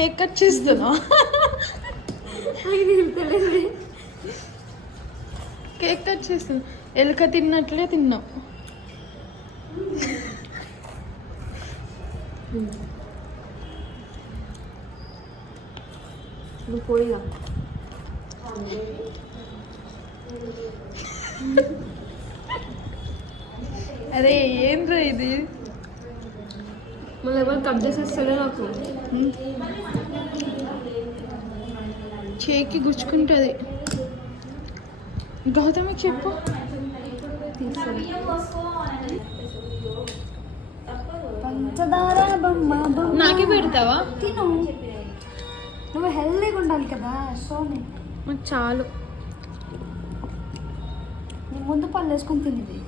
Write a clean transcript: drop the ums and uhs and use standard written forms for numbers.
Cake cut చేస్తున్నావు. Cake cut చేస్తున్నా. ఎలుక తిన్నట్లే తిన్నావు. నువ్వు పోయిగా అరే ఏంట్రా ఇది? మళ్ళీ ఎవరు కట్ చేసేస్తాడే నాకు. చేకి గుచ్చుకుంటుంది. గౌతమికి చెప్పు. పంచదార బొమ్మ నాకే పెడతావా? తిను, నువ్వు హెల్దీగా ఉండాలి కదా. సోని నాకు చాలు. నీ ముందు పళ్ళు వేసుకొని తినేది.